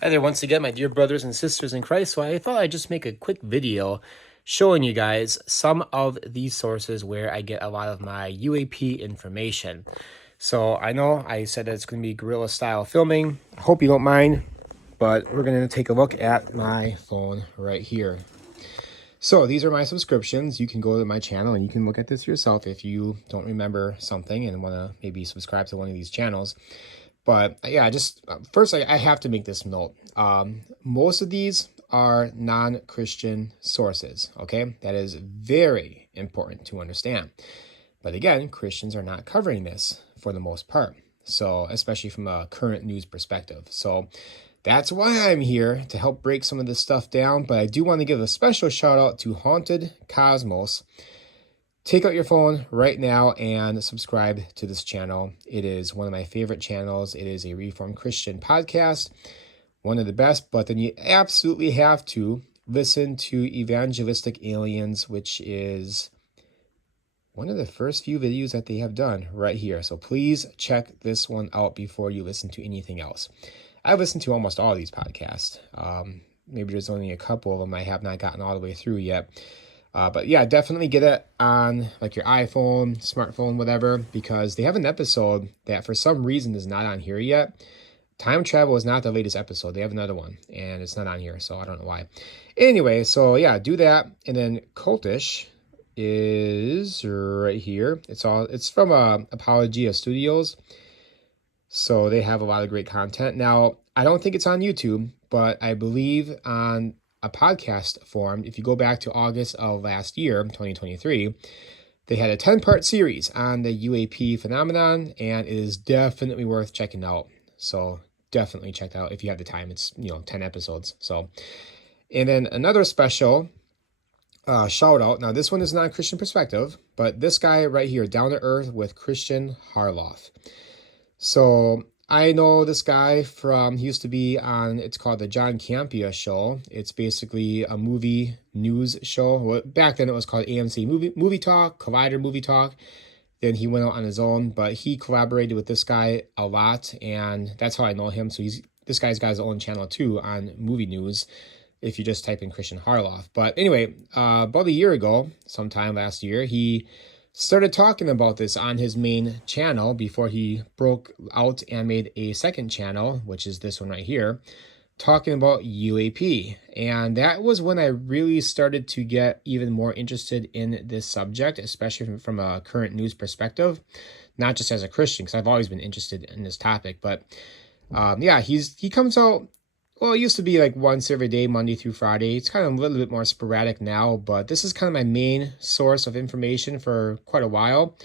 Hi there once again, my dear brothers and sisters in Christ. So I thought I'd just make a quick video showing you guys some of these sources where I get a lot of my UAP information. So I know I said that it's going to be guerrilla style filming. I hope you don't mind, but we're going to take a look at my phone right here. So these are my subscriptions. You can go to my channel and you can look at this yourself if you don't remember something and want to maybe subscribe to one of these channels. But yeah, just first, I have to make this note. Most of these are non-Christian sources, okay? That is very important to understand. But again, Christians are not covering this for the most part. So, especially from a current news perspective. So, that's why I'm here to help break some of this stuff down. But I do want to give a special shout out to Haunted Cosmos. Take out your phone right now and subscribe to this channel. It is one of my favorite channels. It is a Reformed Christian podcast, one of the best, but then you absolutely have to listen to Evangelistic Aliens, which is one of the first few videos that they have done right here. So please check this one out before you listen to anything else. I've listened to almost all of these podcasts. Maybe there's only a couple of them I have not gotten all the way through yet. But yeah, definitely get it on like your iPhone, smartphone, whatever, because they have an episode that for some reason is not on here yet. Time travel is not the latest episode. They have another one and it's not on here, so I don't know why. Anyway, so yeah, do that. And then Cultish is right here. It's from Apologia Studios. So they have a lot of great content. Now, I don't think it's on YouTube, but I believe on a podcast form, if you go back to August of last year, 2023, they had a 10-part series on the UAP phenomenon, and it is definitely worth checking out. So definitely check that out if you have the time. It's, 10 episodes. So, and then another special shout out. Now, this one is not Christian perspective, but this guy right here, Down to Earth with Christian Harloff. So I know this guy he used to be on, it's called the John Campea Show. It's basically a movie news show. Well, back then it was called AMC Movie Talk, Collider Movie Talk. Then he went out on his own, but he collaborated with this guy a lot, and that's how I know him. So this guy's got his own channel too on movie news, if you just type in Christian Harloff. But anyway, about a year ago, sometime last year, he started talking about this on his main channel before he broke out and made a second channel, which is this one right here, talking about UAP. And that was when I really started to get even more interested in this subject, especially from a current news perspective, not just as a Christian, because I've always been interested in this topic. But yeah, he comes out. Well, it used to be like once every day, Monday through Friday. It's kind of a little bit more sporadic now, but this is kind of my main source of information for quite a while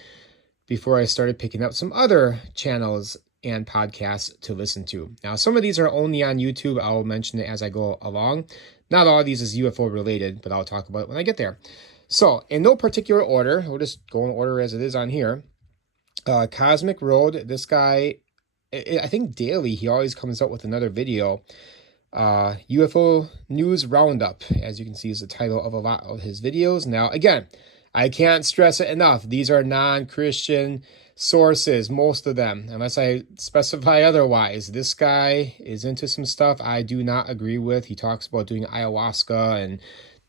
before I started picking up some other channels and podcasts to listen to. Now, some of these are only on YouTube. I'll mention it as I go along. Not all of these is UFO related, but I'll talk about it when I get there. So, in no particular order, we'll just go in order as it is on here. Cosmic Road, this guy, I think daily, he always comes out with another video. UFO News Roundup, as you can see, is the title of a lot of his videos. Now, again, I can't stress it enough. These are non-Christian sources, most of them, unless I specify otherwise. This guy is into some stuff I do not agree with. He talks about doing ayahuasca and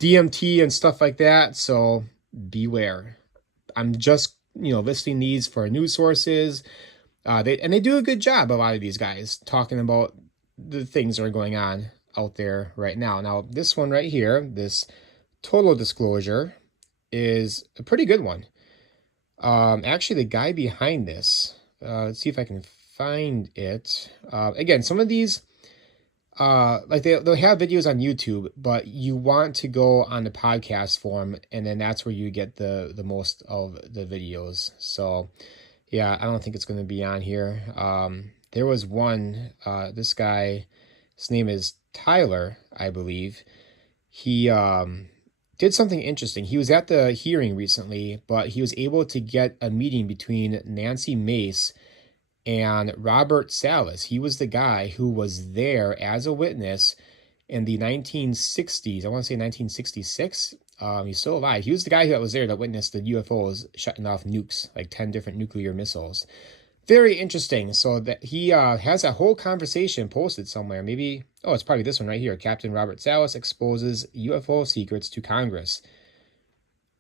DMT and stuff like that, so beware. I'm just, listing these for news sources. They do a good job, a lot of these guys, talking about the things that are going on out there right now. Now, this one right here, this total disclosure, is a pretty good one. Actually, the guy behind this, let's see if I can find it. Again, some of these, like they'll have videos on YouTube, but you want to go on the podcast form, and then that's where you get the most of the videos. So, yeah, I don't think it's going to be on here. There was one, this guy, his name is Tyler, I believe. He did something interesting. He was at the hearing recently, but he was able to get a meeting between Nancy Mace and Robert Salas. He was the guy who was there as a witness in the 1960s. I want to say 1966. He's still alive. He was the guy that was there that witnessed the UFOs shutting off nukes, like 10 different nuclear missiles. Very interesting. So that he has a whole conversation posted somewhere. Maybe, oh, it's probably this one right here. Captain Robert Salas exposes UFO secrets to Congress.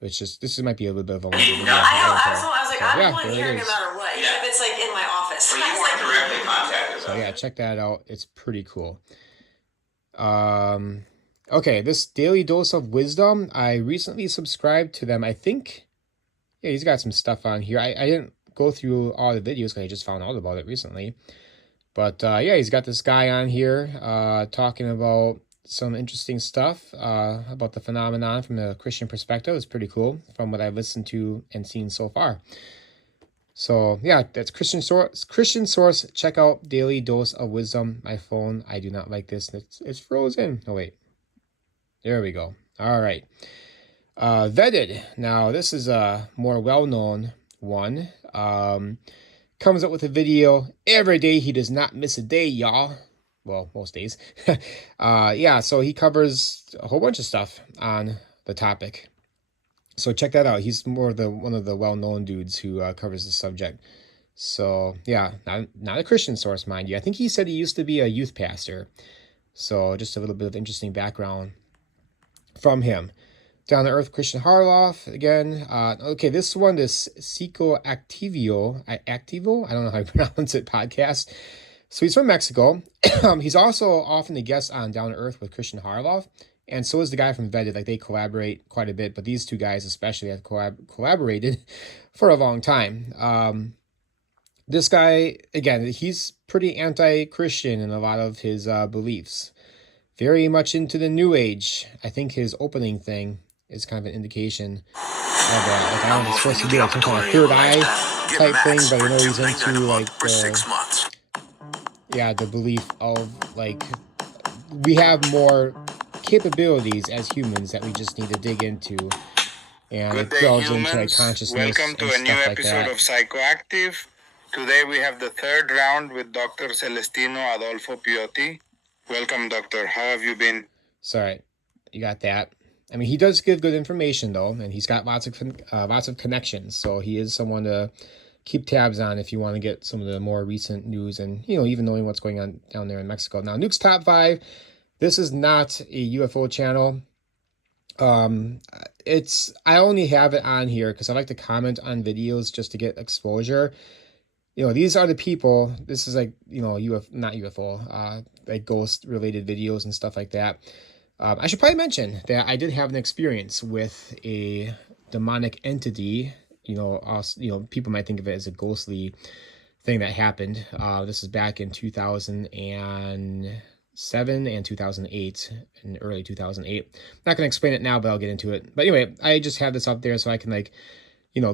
Which is, this might be a little bit of a longer video. I know. I was like, So, I'm yeah, going there here it no is. matter what. Even if it's like in my office. Well, you weren't directly contacted. So yeah, check that out. It's pretty cool. Okay, this Daily Dose of Wisdom. I recently subscribed to them. I think, yeah, he's got some stuff on here. I didn't go through all the videos because I just found out about it recently. But yeah, he's got this guy on here talking about some interesting stuff about the phenomenon from a Christian perspective. It's pretty cool from what I've listened to and seen so far. So yeah, that's Christian Source. Christian Source. Check out Daily Dose of Wisdom. My phone, I do not like this. It's frozen. Oh wait, there we go. All right. Vetted. Now this is a more well-known one. Comes up with a video every day. He does not miss a day, y'all. Well, most days. Yeah, so he covers a whole bunch of stuff on the topic. So check that out. He's more one of the well-known dudes who covers the subject. So yeah, not a Christian source, mind you. I think he said he used to be a youth pastor. So just a little bit of interesting background from him. Down to Earth Christian Harloff again. Okay, this one is Cico Activo. I don't know how you pronounce it. Podcast. So he's from Mexico. He's also often a guest on Down to Earth with Christian Harloff. And so is the guy from Vetted. Like, they collaborate quite a bit, but these two guys especially have collaborated for a long time. This guy, again, he's pretty anti-Christian in a lot of his beliefs. Very much into the New Age. I think his opening thing is kind of an indication of that. Like, I don't know, it's supposed to be like some kind of third eye type thing, but I know he's into like the belief of like we have more capabilities as humans that we just need to dig into, and Good it delves day, into like humans. consciousness Welcome to and a new stuff like episode that. of Psychoactive. Today we have the third round with Dr. Celestino Adolfo Piotti. Welcome, doctor. How have you been? Sorry, you got that. I mean, he does give good information though, and he's got lots of connections. So he is someone to keep tabs on if you want to get some of the more recent news and even knowing what's going on down there in Mexico. Now, Nuke's Top 5. This is not a UFO channel. I only have it on here because I like to comment on videos just to get exposure. These are the people. This is like not UFO, like ghost related videos and stuff like that. I should probably mention that I did have an experience with a demonic entity. People might think of it as a ghostly thing that happened. This is back in 2007 and 2008, in early 2008. Not going to explain it now, but I'll get into it. But anyway, I just have this up there so I can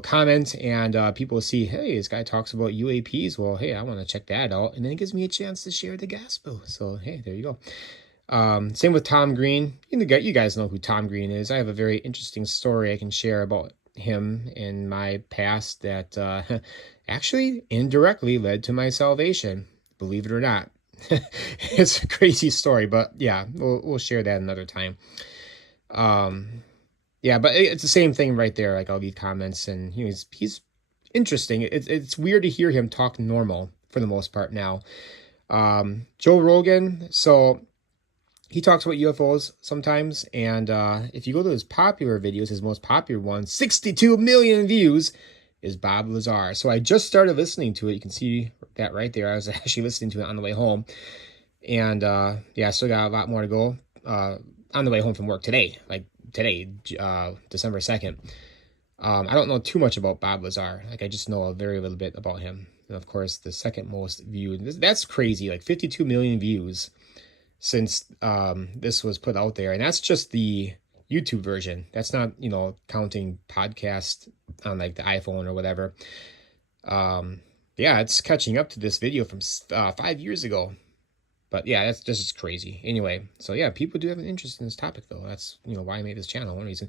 comment and people will see, hey, this guy talks about UAPs. Well, hey, I want to check that out. And then it gives me a chance to share the gospel. So, hey, there you go. Same with Tom Green. You guys know who Tom Green is. I have a very interesting story I can share about him in my past that actually indirectly led to my salvation, believe it or not. It's a crazy story, but yeah, we'll share that another time. Yeah, but it's the same thing right there. Like, I'll leave comments, and he's interesting. It's weird to hear him talk normal for the most part now. Joe Rogan, so he talks about UFOs sometimes, and if you go to his popular videos, his most popular one, 62 million views, is Bob Lazar. So I just started listening to it. You can see that right there. I was actually listening to it on the way home, and yeah, I still got a lot more to go on the way home from work today, December 2nd. I don't know too much about Bob Lazar. Like, I just know a very little bit about him. And of course, the second most viewed, that's crazy, like 52 million views since this was put out there. And that's just the YouTube version. That's not, counting podcast on like the iPhone or whatever. Yeah, it's catching up to this video from 5 years ago. But yeah, that's just crazy. Anyway, so yeah, people do have an interest in this topic though. That's, why I made this channel, one reason.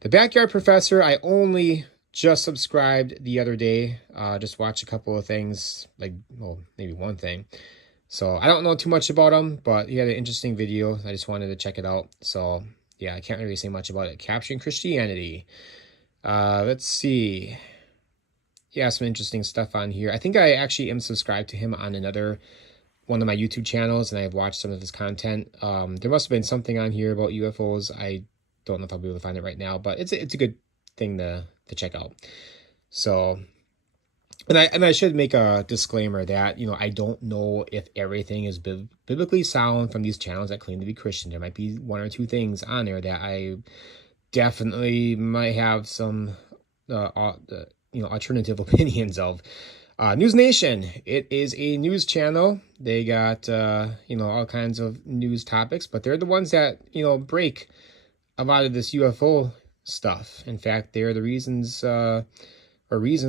The Backyard Professor, I only just subscribed the other day. Just watched a couple of things, maybe one thing. So I don't know too much about him, but he had an interesting video. I just wanted to check it out. So yeah, I can't really say much about it. Capturing Christianity. Let's see. yeah, some interesting stuff on here. I think I actually am subscribed to him on another one of my YouTube channels, and I've watched some of his content. There must have been something on here about UFOs. I don't know if I'll be able to find it right now, but it's a good thing to check out. So, and I should make a disclaimer that, you know, I don't know if everything is biblically sound from these channels that claim to be Christian. There might be one or two things on there that I definitely might have some alternative opinions of. News Nation, it is a news channel. They got all kinds of news topics, but they're the ones that break a lot of this UFO stuff. In fact, they're the reason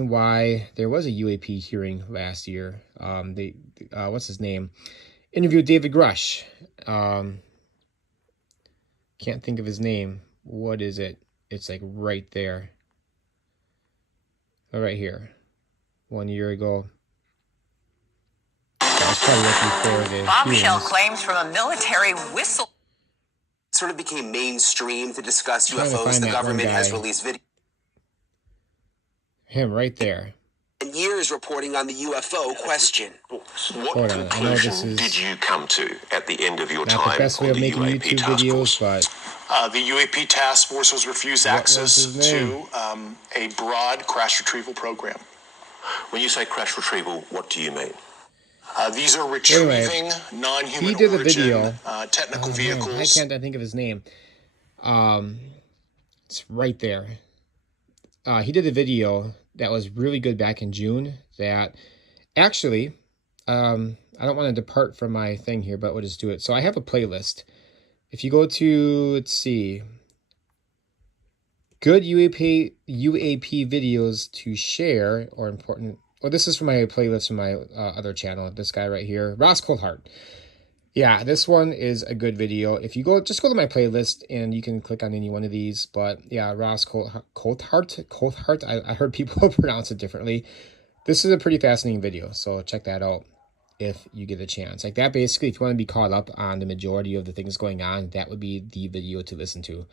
why there was a UAP hearing last year. They what's his name? Interviewed David Grush. Can't think of his name. What is it? It's like right there. Oh, right here. 1 year ago. That's probably right before the Bombshell hearings. claims from a military whistle. Sort of became mainstream to discuss Trying to UFOs. find The that one government has guy. released video Him right there. and years reporting on the UFO question. What Hold on, I know this conclusion is did you come to at the end of your not the time best way on of the making UAP YouTube task videos, force? but The UAP task force was refused What was access his name? to a broad crash retrieval program. When you say crash retrieval, what do you mean? These are retrieving non-human he did a origin video. technical Man, vehicles. why can't I think of his name? It's right there. He did a video that was really good back in June that actually, I don't want to depart from my thing here, but we'll just do it. So I have a playlist. If you go to, let's see, good UAP videos to share or important. Well, this is from my playlist from my other channel. This guy right here, Ross Coulthart. Yeah, this one is a good video. If you just go to my playlist and you can click on any one of these. But yeah, Ross Coulthart. I heard people pronounce it differently. This is a pretty fascinating video, so check that out if you get a chance. Like that, basically, if you want to be caught up on the majority of the things going on, that would be the video to listen to.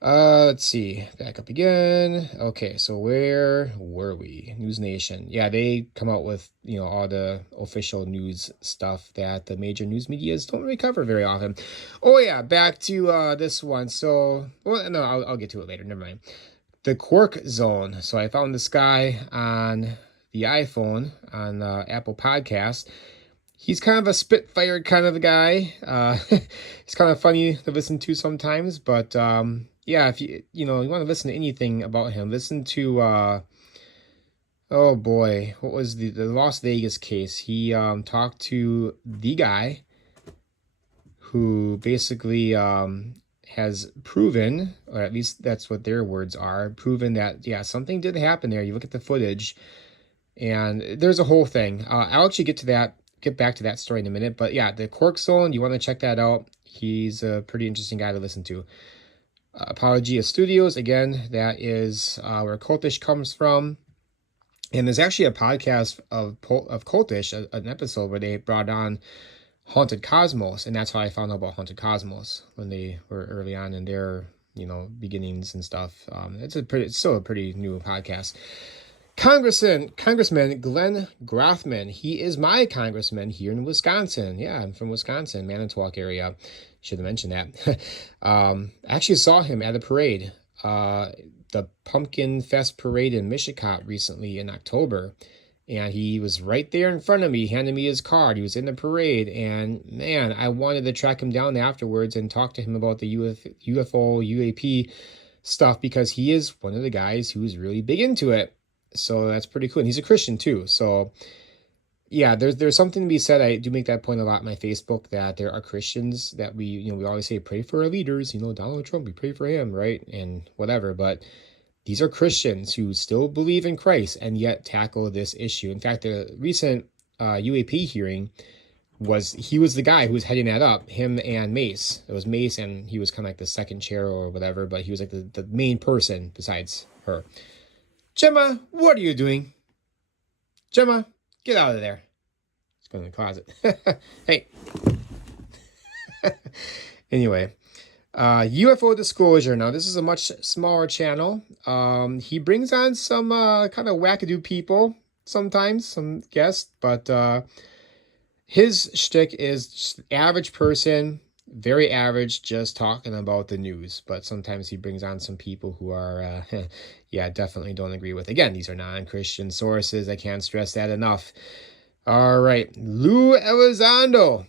Let's see, back up again. Okay, so where were we? News Nation. Yeah, they come out with, all the official news stuff that the major news medias don't really cover very often. Oh yeah, back to this one. So, well, no, I'll get to it later. Never mind. The Quark Zone. So I found this guy on the iPhone on Apple Podcast. He's kind of a spitfire kind of a guy. He's kind of funny to listen to sometimes, but yeah, if you want to listen to anything about him, listen to oh boy, what was the Las Vegas case? He talked to the guy who basically has proven, or at least that's what their words are, proven that something did happen there. You look at the footage, and there's a whole thing. I'll actually get back to that story in a minute. But yeah, the Quark Zone, you want to check that out. He's a pretty interesting guy to listen to. Apologia Studios, again, that is where Cultish comes from. And there's actually a podcast of Cultish, an episode where they brought on Haunted Cosmos, and that's how I found out about Haunted Cosmos when they were early on in their beginnings and stuff. It's still a pretty new podcast. Congressman Glenn Grothman. He is my congressman here in Wisconsin. Yeah, I'm from Wisconsin, Manitowoc area. Should have mentioned that. I actually saw him at a parade, the Pumpkin Fest parade in Mishicot recently in October. And he was right there in front of me, handing me his card. He was in the parade. And man, I wanted to track him down afterwards and talk to him about the UFO, UAP stuff, because he is one of the guys who's really big into it. So that's pretty cool. And he's a Christian too. So yeah, there's something to be said. I do make that point a lot on my Facebook, that there are Christians that we always say, pray for our leaders, Donald Trump, we pray for him, right? And whatever. But these are Christians who still believe in Christ and yet tackle this issue. In fact, the recent UAP hearing he was the guy who was heading that up, him and Mace. It was Mace, and he was kind of like the second chair or whatever, but he was like the main person besides her. Gemma, what are you doing? Gemma, get out of there. Let's go in the closet. Hey. Anyway, UFO Disclosure. Now, this is a much smaller channel. He brings on some kind of wackadoo people sometimes, some guests, but his shtick is just average person, very average, just talking about the news. But sometimes he brings on some people who are, yeah, definitely don't agree with. Again, these are non-Christian sources. I can't stress that enough. All right, Lou Elizondo.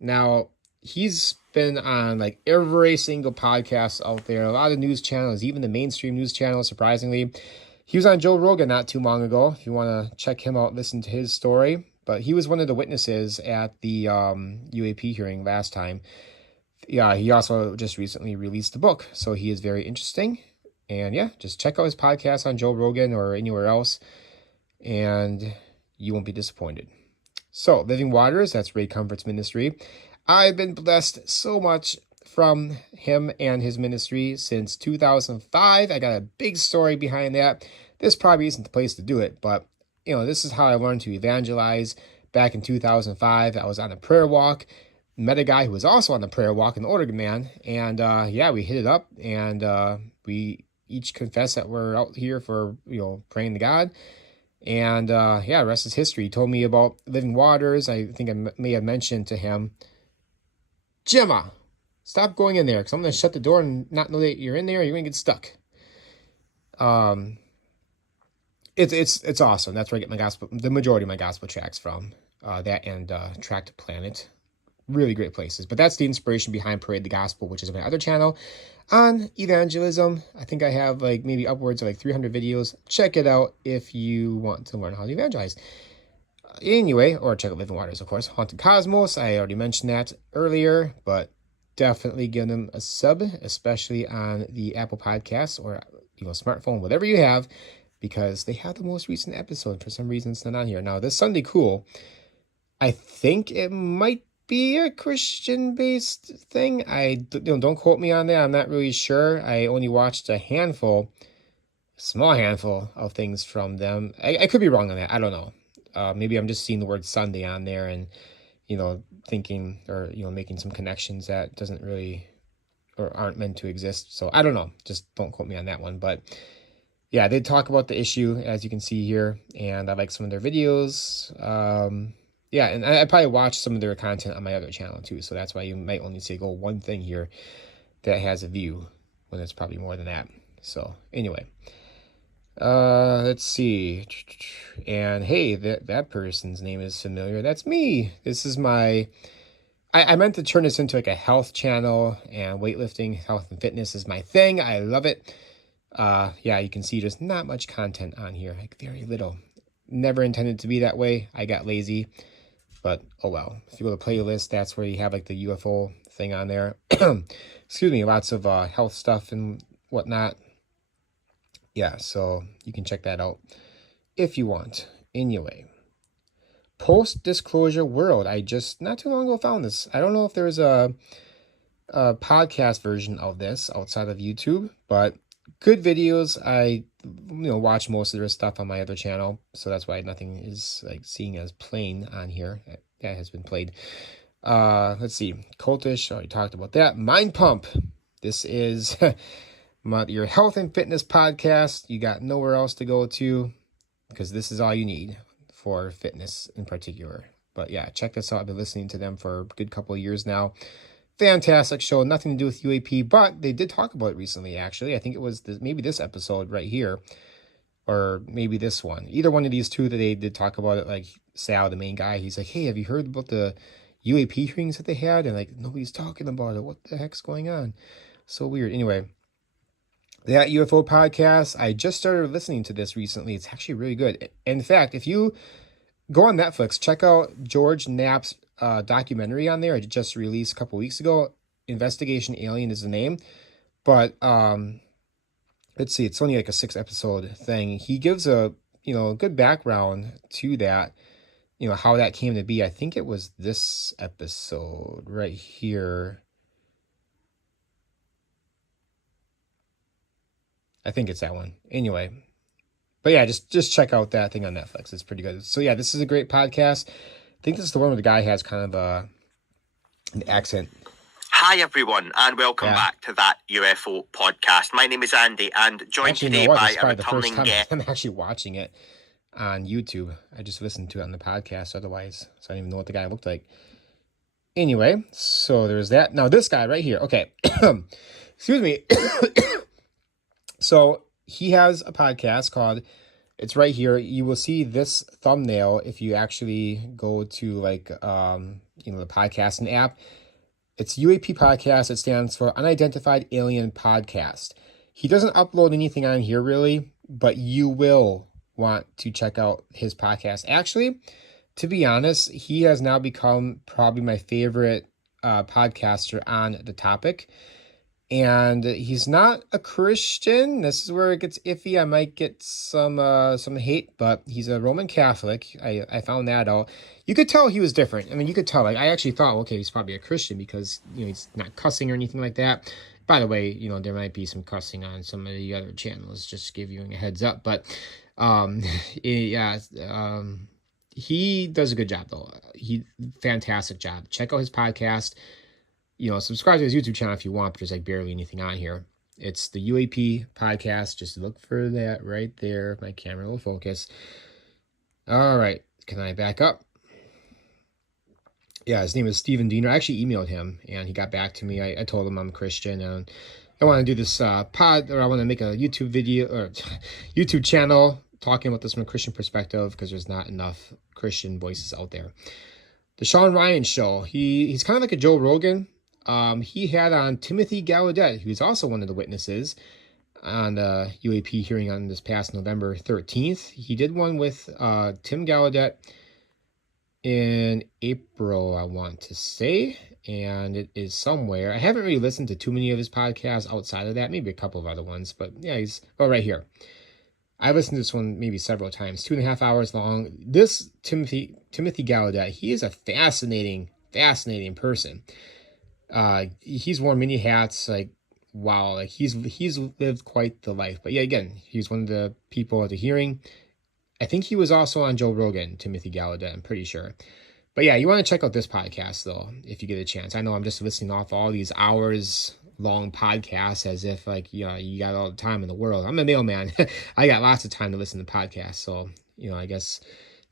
Now, he's been on like every single podcast out there, a lot of news channels, even the mainstream news channels, surprisingly. He was on Joe Rogan not too long ago. If you want to check him out, listen to his story. But he was one of the witnesses at the UAP hearing last time. Yeah, he also just recently released a book, so he is very interesting. And yeah, just check out his podcast on Joe Rogan or anywhere else, and you won't be disappointed. So, Living Waters, that's Ray Comfort's ministry. I've been blessed so much from him and his ministry since 2005. I got a big story behind that. This probably isn't the place to do it, but you know, this is how I learned to evangelize. Back in 2005, I was on a prayer walk, met a guy who was also on the prayer walk, an older man, and yeah, we hit it up, and we each confessed that we're out here for, you know, praying to God. And yeah, rest is history. He told me about Living Waters. I think I may have mentioned to him, Gemma, stop going in there, because I'm going to shut the door and not know that you're in there. You're going to get stuck. It's awesome. That's where I get my gospel, the majority of my gospel tracks from. That and Tract Planet. Really great places. But that's the inspiration behind Parade the Gospel, which is my other channel on evangelism. I think I have like maybe upwards of like 300 videos. Check it out if you want to learn how to evangelize. Anyway, or check out Living Waters, of course. Haunted Cosmos, I already mentioned that earlier, but definitely give them a sub, especially on the Apple Podcasts or, you know, smartphone, whatever you have, because they have the most recent episode. For some reason, it's not on here. Now, this Sunday Cool, I think it might be a Christian-based thing. Don't quote me on that. I'm not really sure. I only watched a small handful of things from them. I could be wrong on that. I don't know. Maybe I'm just seeing the word Sunday on there and, you know, thinking or, you know, making some connections that doesn't really or aren't meant to exist. So I don't know. Just don't quote me on that one. But yeah, they talk about the issue, as you can see here, and I like some of their videos. Yeah, and I probably watch some of their content on my other channel too, so that's why you might only see one thing here that has a view, when it's probably more than that. So anyway, let's see. And hey, that person's name is familiar. That's me. This is my... I meant to turn this into like a health channel, and weightlifting, health and fitness is my thing. I love it. Yeah, you can see there's not much content on here, like very little. Never intended to be that way. I got lazy. But, oh well. If you go to playlist, that's where you have like the UFO thing on there. Excuse me, lots of health stuff and whatnot. Yeah, so you can check that out if you want. Anyway, Post-Disclosure World. I just, not too long ago, found this. I don't know if there's a podcast version of this outside of YouTube, but good videos. I, you know, watch most of their stuff on my other channel, so that's why nothing is like seeing as plain on here. That has been played. Let's see, Cultish, already talked about that. Mind Pump, this is your health and fitness podcast. You got nowhere else to go to, because this is all you need for fitness in particular. But yeah, check this out. I've been listening to them for a good couple of years now. Fantastic show, nothing to do with UAP, but they did talk about it recently, actually. I think it was maybe this episode right here, or maybe this one. Either one of these two that they did talk about it. Like Sal, the main guy, he's like, hey, have you heard about the UAP hearings that they had? And like, nobody's talking about it. What the heck's going on? So weird. Anyway, that UFO podcast, I just started listening to this recently. It's actually really good. In fact, if you go on Netflix, check out George Knapp's documentary on there. It just released a couple weeks ago. Investigation Alien is the name. But let's see, it's only like a 6-episode thing. He gives a, you know, good background to that, you know, how that came to be. I think it was this episode right here. I think it's that one. Anyway, but yeah, just check out that thing on Netflix. It's pretty good. So yeah, this is a great podcast. I think this is the one where the guy has kind of an accent. Hi, everyone, and welcome Yeah. back to That UFO podcast. My name is Andy, and joined Actually, you today know what? by This is a probably the first returning time guest. I'm actually watching it on YouTube. I just listened to it on the podcast otherwise, so I didn't even know what the guy looked like. Anyway, so there's that. Now, this guy right here. Okay. Excuse me. So he has a podcast called, it's right here. You will see this thumbnail if you actually go to like, the podcasting app. It's UAP Podcast. It stands for Unidentified Alien Podcast. He doesn't upload anything on here really, but you will want to check out his podcast. Actually, to be honest, he has now become probably my favorite podcaster on the topic. And he's not a Christian. This is where it gets iffy. I might get some hate, but he's a Roman Catholic. I found that out. You could tell he was different. I mean, you could tell. Like, I actually thought, okay, he's probably a Christian because he's not cussing or anything like that. By the way, there might be some cussing on some of the other channels. Just to give you a heads up. But yeah, he does a good job though. Fantastic job. Check out his podcast. Subscribe to his YouTube channel if you want, but there's like barely anything on here. It's the UAP podcast. Just look for that right there. My camera will focus. All right. Can I back up? Yeah, his name is Steven Diener. I actually emailed him and he got back to me. I told him I'm a Christian and I want to do this I want to make a YouTube video or YouTube channel talking about this from a Christian perspective because there's not enough Christian voices out there. The Sean Ryan Show. He's kind of like a Joe Rogan. He had on Timothy Gallaudet, who's also one of the witnesses on the UAP hearing on this past November 13th. He did one with Tim Gallaudet in April, I want to say, and it is somewhere. I haven't really listened to too many of his podcasts outside of that, maybe a couple of other ones, but yeah, he's right here. I listened to this one maybe several times, 2.5 hours long. This Timothy Gallaudet, he is a fascinating person. He's worn many hats. Like, wow, like he's lived quite the life. But yeah, again, he's one of the people at the hearing. I think he was also on Joe Rogan, Timothy Gallaudet, I'm pretty sure. But yeah, you want to check out this podcast though, if you get a chance. I know I'm just listening off all these hours long podcasts as if like, you got all the time in the world. I'm a mailman. I got lots of time to listen to podcasts. So, I guess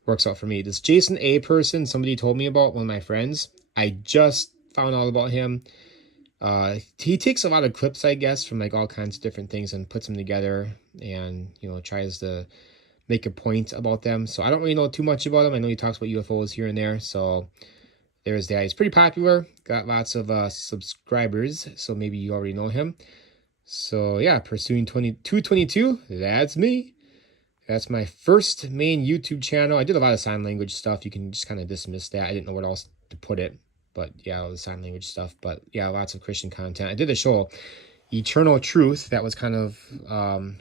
works out for me. This Jason A person, somebody told me about, one of my friends. I just found out about him. He takes a lot of clips, I guess, from like all kinds of different things and puts them together and, tries to make a point about them. So I don't really know too much about him. I know he talks about UFOs here and there. So there's that. He's pretty popular. Got lots of subscribers. So maybe you already know him. So yeah, Pursuing 222. That's me. That's my first main YouTube channel. I did a lot of sign language stuff. You can just kind of dismiss that. I didn't know what else to put it. But yeah, all the sign language stuff. But yeah, lots of Christian content. I did a show, Eternal Truth. That was kind of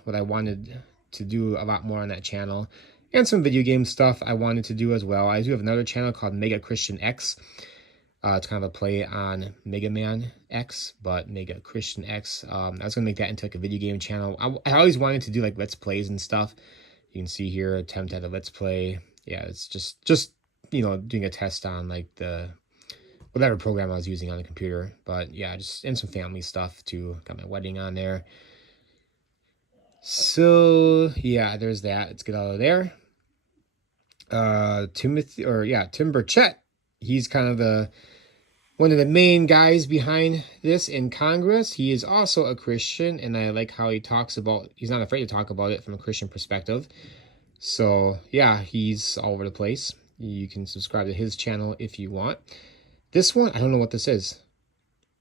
what I wanted to do a lot more on that channel. And some video game stuff I wanted to do as well. I do have another channel called Mega Christian X. It's kind of a play on Mega Man X, but Mega Christian X. I was going to make that into like a video game channel. I always wanted to do like Let's Plays and stuff. You can see here, attempt at a Let's Play. Yeah, it's just doing a test on like the whatever program I was using on the computer. But yeah, and some family stuff too. Got my wedding on there. So yeah, there's that. Let's get out of there. Tim Burchett. He's kind of one of the main guys behind this in Congress. He is also a Christian, and I like how he talks about, he's not afraid to talk about it from a Christian perspective. So yeah, he's all over the place. You can subscribe to his channel if you want. This one, I don't know what this is.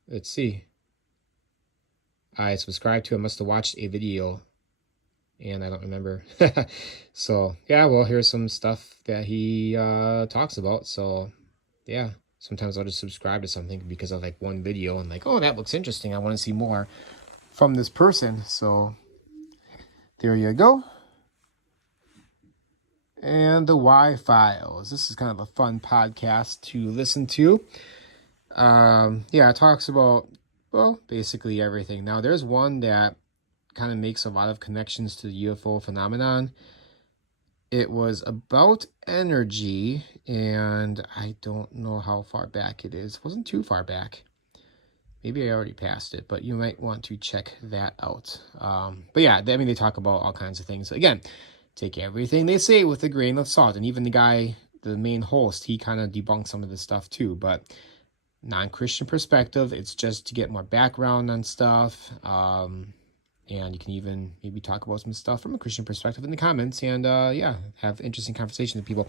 Let's see. I subscribed to, I must have watched a video and I don't remember. So yeah, well, here's some stuff that he talks about. So yeah, sometimes I'll just subscribe to something because of like one video and like, oh, that looks interesting. I want to see more from this person. So there you go. And the Y-Files. This is kind of a fun podcast to listen to. Yeah, it talks about, well, basically everything. Now, there's one that kind of makes a lot of connections to the UFO phenomenon. It was about energy, and I don't know how far back it is. It wasn't too far back. Maybe I already passed it, but you might want to check that out. But yeah, I mean, they talk about all kinds of things. Again, take everything they say with a grain of salt. And even the guy, the main host, he kind of debunks some of this stuff too. But non-Christian perspective, it's just to get more background on stuff. And you can even maybe talk about some stuff from a Christian perspective in the comments. And yeah, have interesting conversations with people.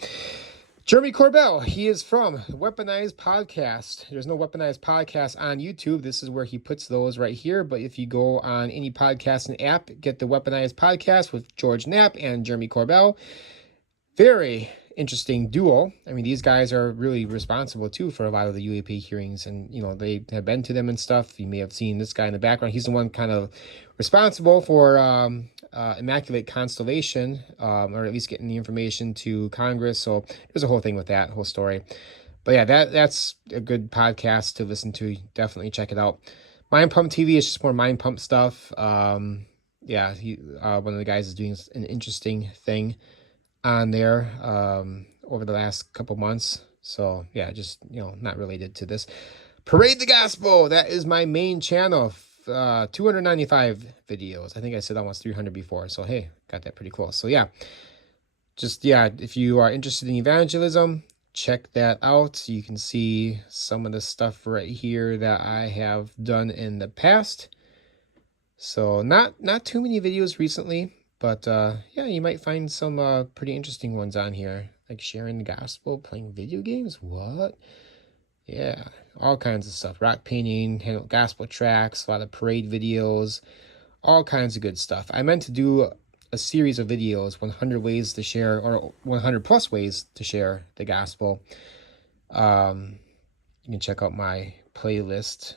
Jeremy Corbell, he is from Weaponized Podcast. There's no Weaponized Podcast on YouTube. This is where he puts those right here. But if you go on any podcasting app, get the Weaponized Podcast with George Knapp and Jeremy Corbell. Very interesting duo. I mean, these guys are really responsible, too, for a lot of the UAP hearings. And, you know, they have been to them and stuff. You may have seen this guy in the background. He's the one kind of responsible for Immaculate Constellation, or at least getting the information to Congress. So there's a whole thing with that whole story. But yeah, that's a good podcast to listen to. Definitely check it out. Mind Pump TV is just more Mind Pump stuff. Yeah, one of the guys is doing an interesting thing on there over the last couple months. So yeah, just, you know, not related to this. Parade the Gospel. That is my main channel. 295 videos. I think I said almost 300 before. So hey, got that pretty close. So yeah, just yeah, if you are interested in evangelism, check that out. You can see some of the stuff right here that I have done in the past. So not too many videos recently, but yeah, you might find some pretty interesting ones on here, like sharing the gospel, playing video games. What? Yeah, all kinds of stuff. Rock painting, gospel tracks, a lot of parade videos, all kinds of good stuff. I meant to do a series of videos, 100 ways to share, or 100 plus ways to share the gospel. You can check out my playlist.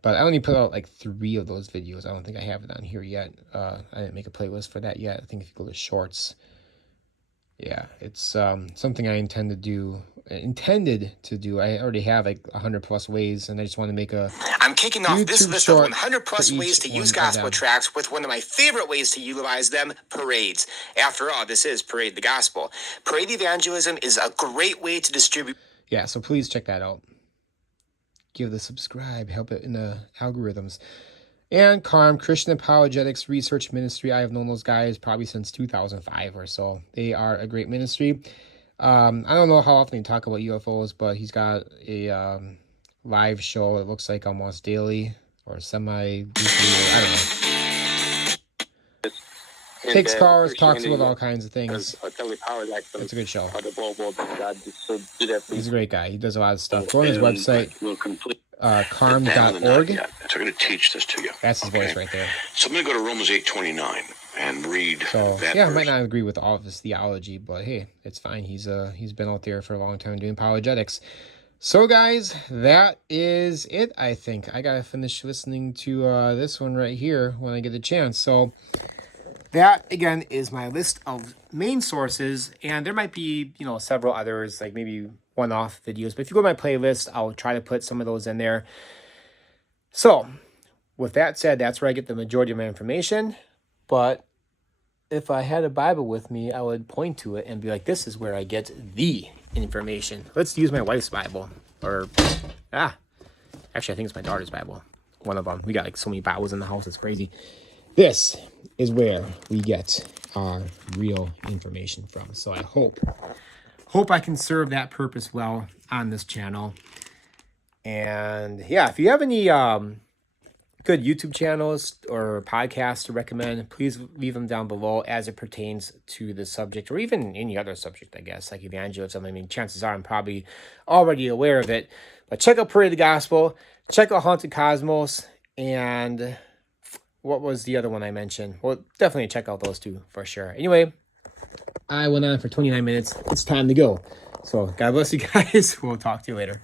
But I only put out like 3 of those videos. I don't think I have it on here yet. I didn't make a playlist for that yet. I think if you go to shorts, yeah, it's something I intended to do. I already have like 100 plus ways, and I just want to make a I'm kicking off this YouTube list of short 100 plus for ways each to one use of gospel them. tracks with one of my favorite ways to utilize them, parades. After all, this is Parade the Gospel. Parade evangelism is a great way to distribute. Yeah, so please check that out. Give the subscribe, help it in the algorithms. And CARM, Christian Apologetics Research Ministry. I have known those guys probably since 2005 or so. They are a great ministry. I don't know how often they talk about UFOs, but he's got a live show. It looks like almost daily or semi-weekly. I don't know. Takes cars, talks about all kinds of things. It's a good show. He's a great guy. He does a lot of stuff. Go on his website, carm.org. So I'm going to teach this to you. That's his voice right there. So I'm going to go to Romans 8:29 and read So that yeah, I verse. might not agree with all of his theology, but hey, it's fine. He's been out there for a long time doing apologetics. So guys, that is it. I think I gotta finish listening to this one right here when I get a chance. So that again is my list of main sources, and there might be, you know, several others, like maybe one-off videos. But if you go to my playlist, I'll try to put some of those in there. So with that said, that's where I get the majority of my information. But if I had a Bible with me, I would point to it and be like, this is where I get the information. Let's use my wife's Bible. Actually, I think it's my daughter's Bible. One of them. We got like so many Bibles in the house. It's crazy. This is where we get our real information from. So I hope I can serve that purpose well on this channel. And yeah, if you have any good YouTube channels or podcasts to recommend, please leave them down below as it pertains to the subject, or even any other subject, I guess, like evangelism. I mean, chances are I'm probably already aware of it. But check out Parade the Gospel, check out Haunted Cosmos, and what was the other one I mentioned? Well, definitely check out those two for sure. Anyway, I went on for 29 minutes. It's time to go. So God bless you guys. We'll talk to you later.